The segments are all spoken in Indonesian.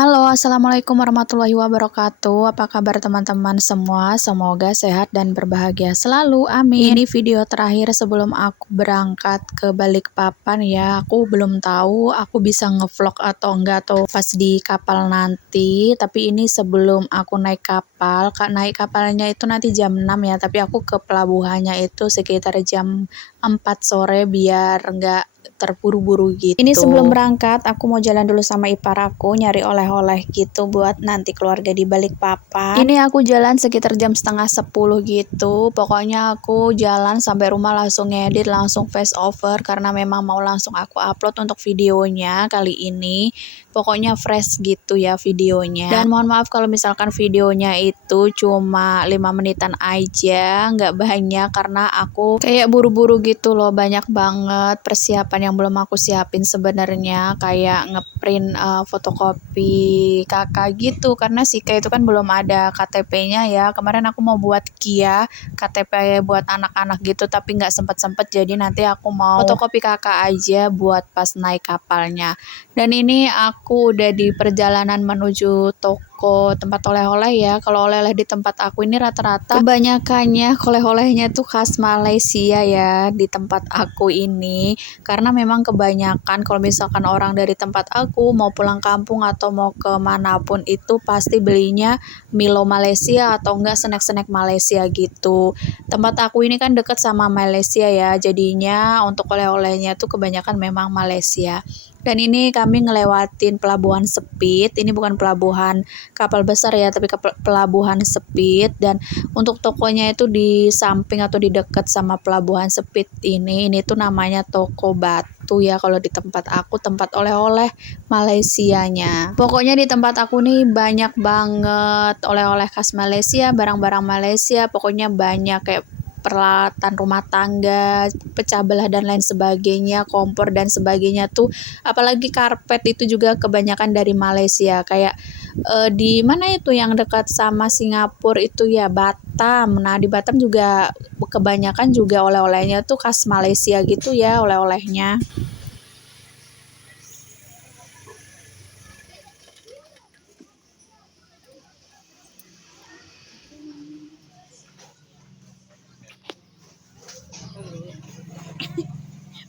Halo, assalamualaikum warahmatullahi wabarakatuh. Apa kabar teman-teman semua? Semoga sehat dan berbahagia selalu. Amin. Ini video terakhir sebelum aku berangkat ke Balikpapan ya. Aku belum tahu aku bisa ngevlog atau enggak atau pas di kapal nanti. Tapi ini sebelum aku naik kapal. Naik kapalnya itu nanti jam 6 ya. Tapi aku ke pelabuhannya itu sekitar jam 4 sore biar enggak terburu-buru gitu. Ini sebelum berangkat aku mau jalan dulu sama ipar aku nyari oleh-oleh gitu buat nanti keluarga di Balikpapan. Ini aku jalan sekitar jam setengah 10 gitu. Pokoknya aku jalan sampai rumah langsung ngedit, langsung voice over karena memang mau langsung aku upload untuk videonya kali ini. Pokoknya fresh gitu ya videonya. Dan mohon maaf kalau misalkan videonya itu cuma 5 menitan aja, nggak banyak karena aku kayak buru-buru gitu loh, banyak banget persiapan yang belum aku siapin sebenarnya, kayak ngeprint fotokopi kakak gitu karena Sika itu kan belum ada KTP-nya ya. Kemarin aku mau buat Kia KTP buat anak-anak gitu tapi nggak sempet-sempet, jadi nanti aku mau fotokopi kakak aja buat pas naik kapalnya. Dan ini aku udah di perjalanan menuju toko tempat oleh-oleh ya. Kalau oleh-oleh di tempat aku ini rata-rata kebanyakannya oleh-olehnya tuh khas Malaysia ya di tempat aku ini. Karena memang kebanyakan kalau misalkan orang dari tempat aku mau pulang kampung atau mau ke manapun itu pasti belinya Milo Malaysia atau enggak snack-snack Malaysia gitu. Tempat aku ini kan deket sama Malaysia ya. Jadinya untuk oleh-olehnya tuh kebanyakan memang Malaysia. Dan ini kami ngelewatin pelabuhan Sepit. Ini bukan pelabuhan kapal besar ya, tapi pelabuhan Sepit. Dan untuk tokonya itu di samping atau di dekat sama pelabuhan Sepit ini. Ini tuh namanya Toko Batu ya kalau di tempat aku, tempat oleh-oleh Malaysianya. Pokoknya di tempat aku nih banyak banget oleh-oleh khas Malaysia, barang-barang Malaysia. Pokoknya banyak kayak peralatan rumah tangga, pecah belah dan lain sebagainya, kompor dan sebagainya tuh, apalagi karpet itu juga kebanyakan dari Malaysia. Kayak di mana itu yang dekat sama Singapura itu ya, Batam. Nah di Batam juga kebanyakan juga oleh-olehnya tuh khas Malaysia gitu ya, oleh-olehnya.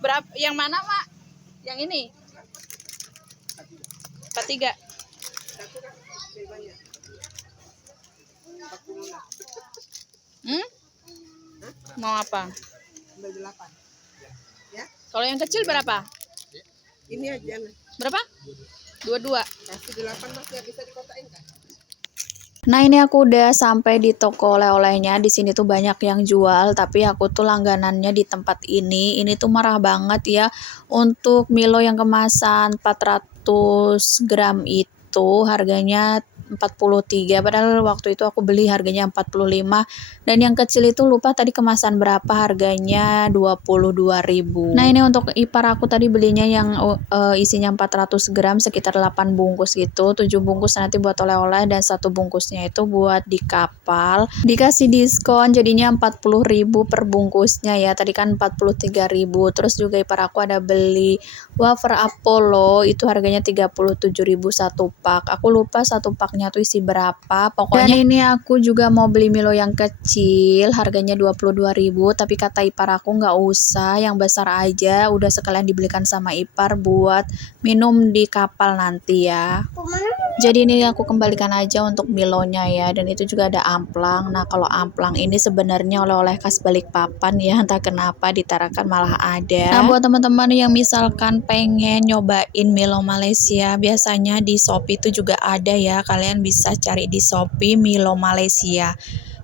Berapa? Yang mana, Mak? Yang ini? 43. Mau apa? 8. Ya. Kalau yang kecil berapa? Ini aja nih. Berapa? 22. Kasih 8 Mas ya, bisa dikotain kan? Nah ini aku udah sampai di toko oleh-olehnya. Di sini tuh banyak yang jual, tapi aku tuh langganannya di tempat ini. Ini tuh murah banget ya. Untuk Milo yang kemasan 400 gram itu harganya 43, padahal waktu itu aku beli harganya 45. Dan yang kecil itu lupa tadi kemasan berapa, harganya 22.000. Nah ini untuk ipar aku tadi belinya yang isinya 400 gram sekitar 8 bungkus gitu, 7 bungkus nanti buat oleh-oleh dan 1 bungkusnya itu buat di kapal. Dikasih diskon jadinya 40.000 per bungkusnya ya, tadi kan 43.000. Terus juga ipar aku ada beli wafer Apollo, itu harganya 37.000 satu pak. Aku lupa satu paknya tuh isi berapa. Pokoknya dan ini aku juga mau beli Milo yang kecil, harganya 22.000, tapi kata ipar aku nggak usah, yang besar aja, udah sekalian dibelikan sama ipar buat minum di kapal nanti ya. Jadi ini aku kembalikan aja untuk Milonya ya, dan itu juga ada amplang. Nah kalau amplang ini sebenarnya oleh-oleh khas Balikpapan ya, entah kenapa di Tarakan malah ada. Nah buat teman-teman yang misalkan pengen nyobain Milo Malaysia, biasanya di Shopee itu juga ada ya, kalian bisa cari di Shopee Milo Malaysia.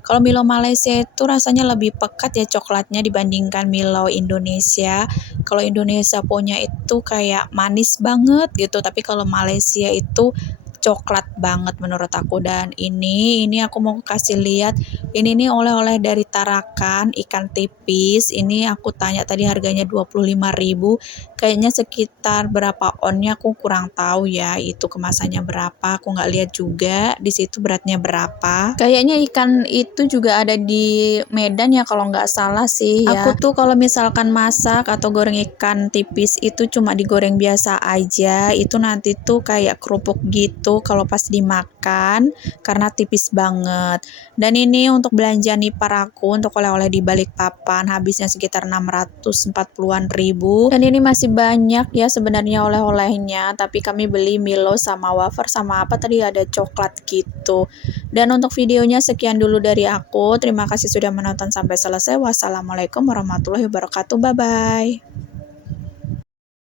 Kalau Milo Malaysia itu rasanya lebih pekat ya coklatnya dibandingkan Milo Indonesia. Kalau Indonesia punya itu kayak manis banget gitu, tapi kalau Malaysia itu coklat banget menurut aku. Dan ini aku mau kasih lihat, ini nih oleh-oleh dari Tarakan, ikan tipis. Ini aku tanya tadi harganya 25.000, kayaknya sekitar berapa onnya aku kurang tahu ya, itu kemasannya berapa aku nggak lihat juga di situ, beratnya berapa. Kayaknya ikan itu juga ada di Medan ya kalau nggak salah sih ya. Aku tuh kalau misalkan masak atau goreng ikan tipis itu cuma digoreng biasa aja, itu nanti tuh kayak kerupuk gitu, gitu kalau pas dimakan karena tipis banget. Dan ini untuk belanja nipar aku untuk oleh-oleh di Balikpapan habisnya sekitar 640-an ribu. Dan ini masih banyak ya sebenarnya oleh-olehnya, tapi kami beli Milo sama wafer sama apa tadi ada coklat gitu. Dan untuk videonya sekian dulu dari aku. Terima kasih sudah menonton sampai selesai. Wassalamualaikum warahmatullahi wabarakatuh. Bye bye.